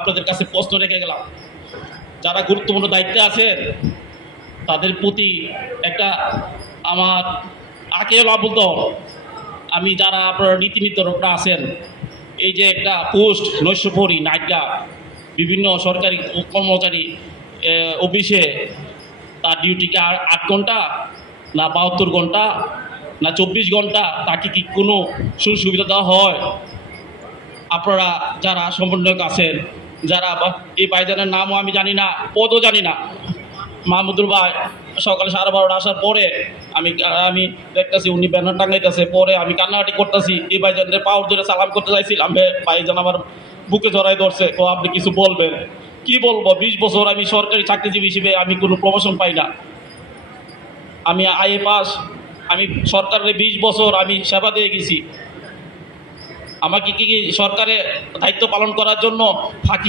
আপনাদের কাছে প্রশ্ন রেখে গেলাম, যারা গুরুত্বপূর্ণ দায়িত্বে আছেন তাদের প্রতি একটা আমার আকেল আবদ্ধ, আমি যারা আপনার নীতিনির্ধারকরা আছেন, এই যে একটা পোস্ট নৈশপ্রহরী নাইট গার্ড, বিভিন্ন সরকারি কর্মচারী অফিসে তার ডিউটিকে 8 ঘন্টা না 72 ঘন্টা না 24 ঘন্টা, তাকে কি কোনো সুযোগ সুবিধা দেওয়া হয়? আপনারা যারা সমন্বয়ক আছেন, যারা এই ভাইজানের নামও আমি জানি না, পদও জানি না, মাহমুদুল ভাই সকালে 12:30 আসার পরে আমি আমি দেখতেছি উনি ব্যানার টাঙাইতেছে, পরে আমি কান্নাকাটি করতেছি, এই ভাইজানের পাওয়ার ধরে সালাম করতে চাইছিলাম, ভাইজান আমার বুকে জড়াই ধরছে, ও আপনি কিছু বলবেন? কি বলবো, 20 বছর আমি সরকারি চাকরিজীবী হিসেবে আমি কোনো প্রমোশন পাই না, আমি আইএ পাস, আমি সরকারের 20 বছর আমি সেবা দিয়ে গেছি, আমাকে কি সরকারে দায়িত্ব পালন করার জন্য ফাঁকি